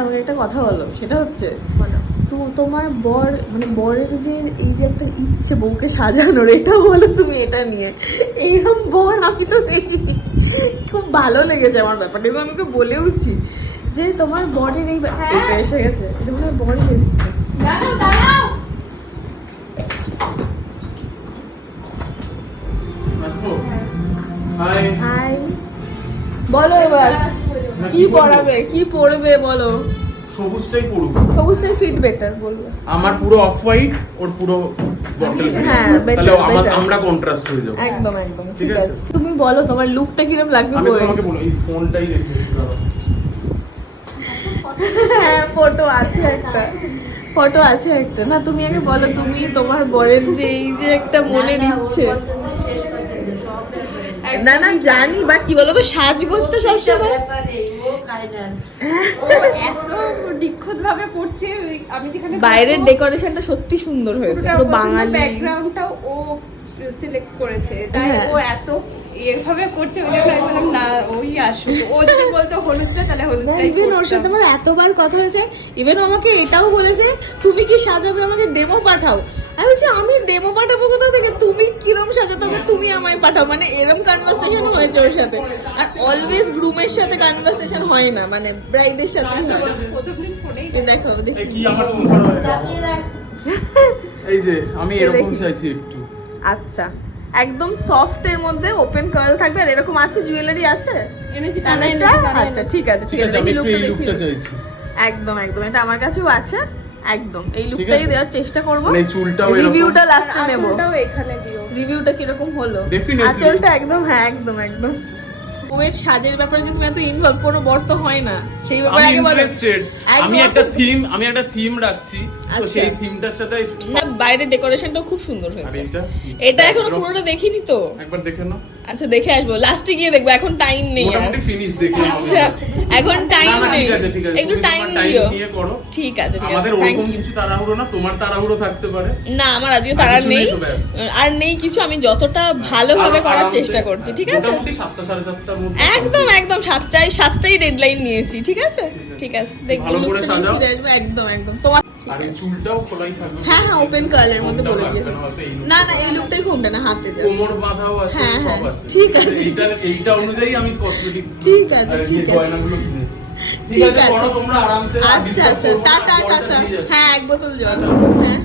আমাকে একটা কথা বলো, সেটা হচ্ছে তো তোমার বর মানে বরের যে এই যে একটা ইচ্ছে বউকে সাজানোর, এটা বলো তুমি এটা নিয়ে। এইরকম বর আমি তো দেখিনি। খুব ভালো লেগেছে আমার ব্যাপারটা এবং আমি তো বলেওছি যে তোমার বরের এই এটা এসে গেছে, এটা মনে হয় বরের এসছে। দাঁড়াও দাঁড়াও, হাই, বলো এবার কি পড়াবে, কি পড়বে বলো। সবুজটাই পড়ুক, সবুজটাই ফিট বেটার বলবো। আমার পুরো অফ হোয়াইট, ওর পুরো বটল। হ্যাঁ, তাহলে better. আমরা কন্ট্রাস্ট হয়ে যাব। একদম একদম ঠিক ঠিক আছে। আছে, তুমি বলো তোমার লুকটা কিরকম লাগবে। আমি তোমাকে বলি এই ফোনটাই দেখিয়েছিলাম। হ্যাঁ, ফটো আছে একটা, ফটো আছে একটা। না তুমি আগে বলো, তুমি তোমার বরের যে এই যে একটা মনের ইচ্ছে। না না জানি, বাট কি বলবো সাজগোজটা সবসময় এত নিখুঁত ভাবে করছে। আমি যেখানে বাইরের ডেকোরেশনটা সত্যি সুন্দর হয়েছে, পুরো বাঙালি ব্যাকগ্রাউন্ডটাও ও সিলেক্ট করেছে, তাই হ্যাঁ। ও এত এভাবে করছে। ওই জন্য আমি বললাম না ওই আসুক, ও যদি বলতো হলুদটা তাহলে হলুদটাই ইভেন ওর সাথে আমার এতবার কথা হয়েছে, ইভেন আমাকে এটাও বলেছে তুমি কি সাজাবে, আমাকে ডেমো পাঠাও। আমি বলছি আমি ডেমো পাঠাবো কোথা থেকে, তুমি কিরম সাজাতে হবে তুমি আমায় পাঠাও। মানে এরম কনভারসেশন হয়েছে ওর সাথে। আর অলওয়েজ গ্রুমের সাথে কনভারসেশন হয় না, মানে ব্রাইডের সাথে হয়। প্রথম দিন ফোনেই এই দেখো দেখি কি আমার চুল খারাপ হয়ে গেছে। এই যে আমি এরকম চাইছি একটু। আচ্ছা, একদম সফট এর মধ্যে ওপেন কার্ল থাকবে। আর এরকম আছে, জুয়েলারি আছে এনেছি আচ্ছা ঠিক আছে ঠিক আছে, আমি এই একটু এই লুকটা লুকটা দেখি। চাইছি। একদম একদম, এটা আমার কাছেও আছে। একদম এই ঠিক লুকটাই আছে। দেওয়ার চেষ্টা করব। মানে চুলটাও এরকম। রিভিউটা লাস্টে নেব। আঁচলটাও এখানে দিও। রিভিউটা কিরকম হলো, Definitely. আঁচলটা একদম, হ্যাঁ একদম একদম। বউয়ের সাজের ব্যাপারে যে তুমি এত ইনভলভ, কোনো বর তো হয় না সেই ব্যাপারে আমি আগে বলো। ইন্টারেস্টেড। আমি একটা থিম রাখছি, তো আচ্ছা। সেই থিমটার সাথে না বাইরের ডেকোরেশনটাও খুব সুন্দর আর হয়েছে। এইটা এটা এখনো পুরোটা দেখিনি তো, একবার দেখে নাও। আচ্ছা দেখে আসবো, লাস্টে গিয়ে দেখবো, এখন টাইম নেই আর। মোটামুটি ফিনিশ দেখে নাও। আচ্ছা এখন টাইম না, না, নেই, ঠিক আছে, ঠিক আছে। একটু তুমি টাইম তোমার দিও। নিয়ে করো। ঠিক আছে ঠিক আছে, আমাদের thank ওরকম you. কিছু তাড়াহুড়ো না, তোমার তাড়াহুড়ো থাকতে পারে। না আমার আজকে আর তারা কিছু নেই, নেই তো ব্যাস। আর নেই কিছু। আমি যতটা ভালোভাবে আর- করার আরামসে, চেষ্টা করছি, ঠিক আছে। মোটামুটি 7টা 7:30টার মধ্যে একদম একদম সাতটাই ডেডলাইন নিয়েছি, ঠিক আছে ঠিক আছে। দেখবো ভালো করে lookটা সাজাও। ফিরে আসবে, একদম একদম তোমার। আর এই চুলটাও খোলাই থাকবে। হ্যাঁ হ্যাঁ, ওপেন কার্লের মধ্যে কোমরটাও পড়ে রাখবে গিয়েছে। না, হয়তো এই না lookটা। না এই লুকটাই ঘুমটা না, হাতে just। কোমর বাঁধাও আছে, হ্যাঁ, সব হ্যাঁ, আছে। ঠিক আছে। এইটা অনুযায়ী আমি কসমেটিক্স ঠিক আছে, ঠিক আছে। গয়নাগুলো কিনেছি। ঠিক আছে করো তোমরা আরামসে। আর আচ্ছা disturb আচ্ছা, করবো না, টাটা জলটা টাটা। দিয়ে যাচ্ছি। হ্যাঁ এক বোতল জল। হ্যাঁ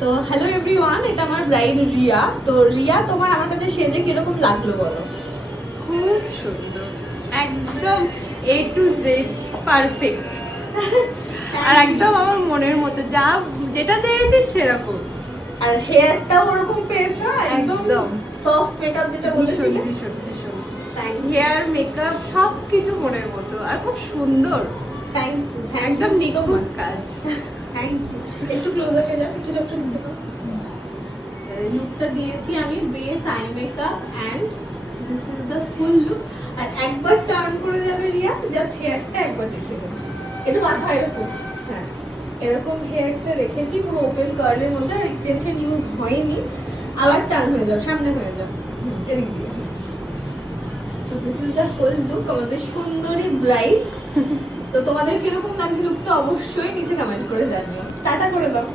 তো হ্যালো এভরিওয়ান, এটা আমার ব্রাইড রিয়া। তো রিয়া তোমার আমার কাছে সেজে কিরকম লাগলো বলো। খুব সুন্দর, একদম A to Z পারফেক্ট। আর একদম আমার মনের মতো যেটা চেয়েছি সেরকম। আর হেয়ারটাও ওরকম পেয়েছো, একদম একদম। সফট মেকআপ যেটা ভীষণ বলেছিলে। ভীষণ ভীষণ থ্যাংক ইউ হেয়ার মেকআপ সবকিছু মনের মতো আর খুব সুন্দর, থ্যাংক ইউ একদম নিখুঁত কাজ। Thank you. একটু ক্লোজার হয়ে যাও, একটু চোখটা নিচে করো। লুকটা দিয়েছি আমি, base eye makeup and this is the full look. আর একবার টার্ন করে যাবে রিয়া, জাস্ট হেয়ারটা একবার দেখিয়ে দেবো। একটু মাথা এরকম, হ্যাঁ এরকম হেয়ারটা রেখেছি পুরো ওপেন কার্লের মধ্যে, আর এক্সটেনশন ইউজ হয়নি। আবার টার্ন হয়ে যাও, সামনে হয়ে যাও, এদিক দিয়ে। তো this is the full look, আমাদের সুন্দরী ব্রাইড। তো তোমাদের কিরকম লাগছে লুকটা অবশ্যই নিচে কমেন্ট করে জানিও। টাটা করে দাও।